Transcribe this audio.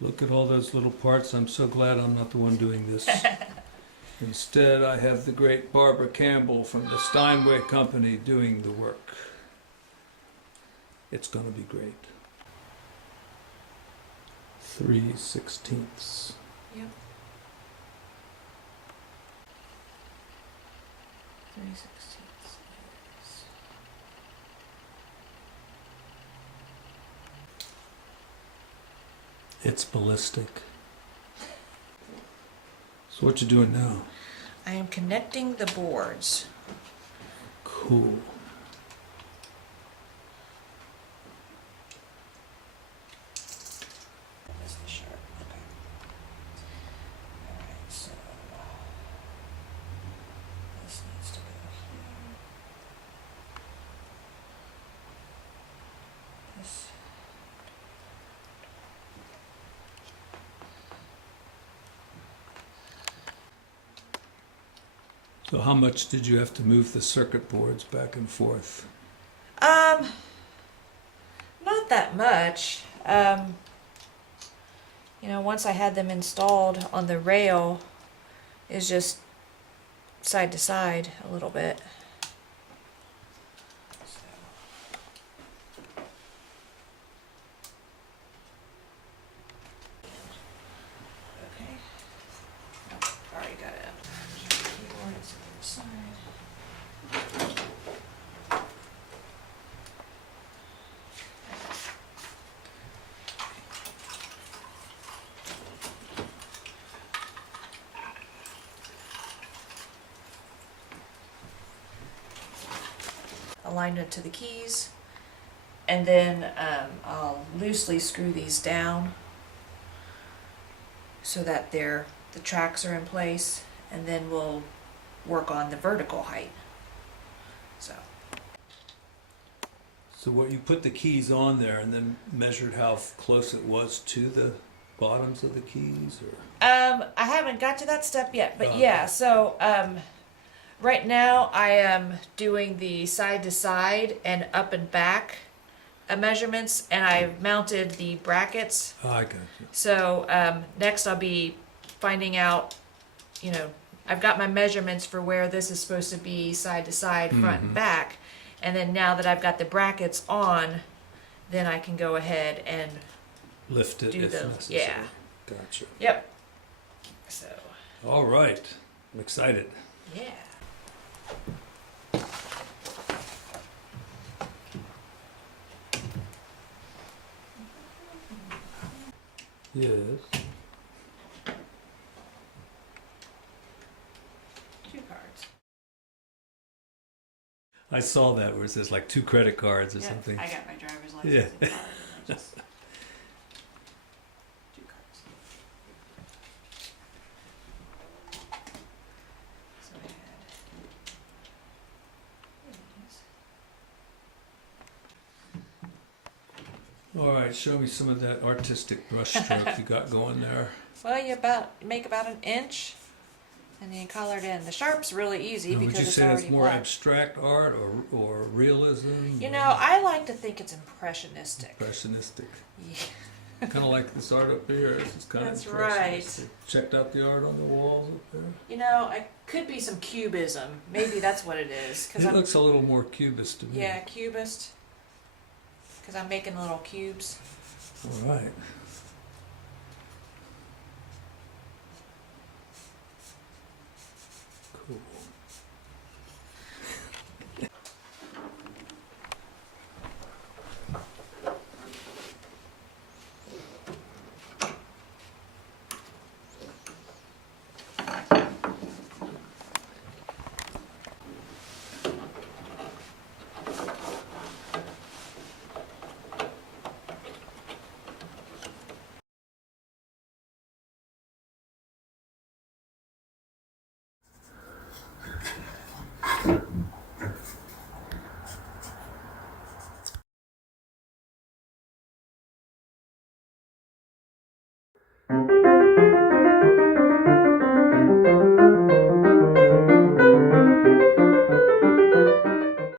Look at all those little parts. I'm so glad I'm not the one doing this. Instead, I have the great Barbara Campbell from the Steinway Company doing the work. It's going to be great. 3/16. Yep. 3/16. It's ballistic. So what you doing now? I am connecting the boards. Cool. That's the sharp. Okay. All right. So this needs to go here. This. So how much did you have to move the circuit boards back and forth? Not that much. You know, once I had them installed on the rail, it's just side to side a little bit. Okay. Nope, already got it. Keyboard is on the side. Alignment to the keys, and then I'll loosely screw these down so that the tracks are in place, and then we'll work on the vertical height. So what, you put the keys on there and then measured how close it was to the bottoms of the keys, or? I haven't got to that step yet, but Oh, yeah, okay. so right now I am doing the side to side and up and back measurements, and I've mounted the brackets. Oh, I got you. So next I'll be finding out, you know, I've got my measurements for where this is supposed to be side to side, front and back. And then now that I've got the brackets on, then I can go ahead and Lift it do if the, necessary. yeah. Gotcha. Yep. So, All right. I'm excited. yeah. Yes. 2 cards. I saw that where it says like 2 credit cards or something. I got my driver's license Yeah. and card, and I just 2 cards. So I had these. All right, show me some of that artistic brush stroke you got going there. Well, you make about an inch, and then you color it in. The sharp's really easy Now, because would you it's say already it's more black. abstract art or realism? You know, I like to think it's impressionistic. Impressionistic. Yeah. Kind of like this art up here. This is kind That's of right. impressionistic. Checked out the art on the walls up there. You know, it could be some cubism. Maybe that's what it is. It looks a little more cubist to me. Yeah, cubist. Because I'm making little cubes. All right. Cool. Thank you.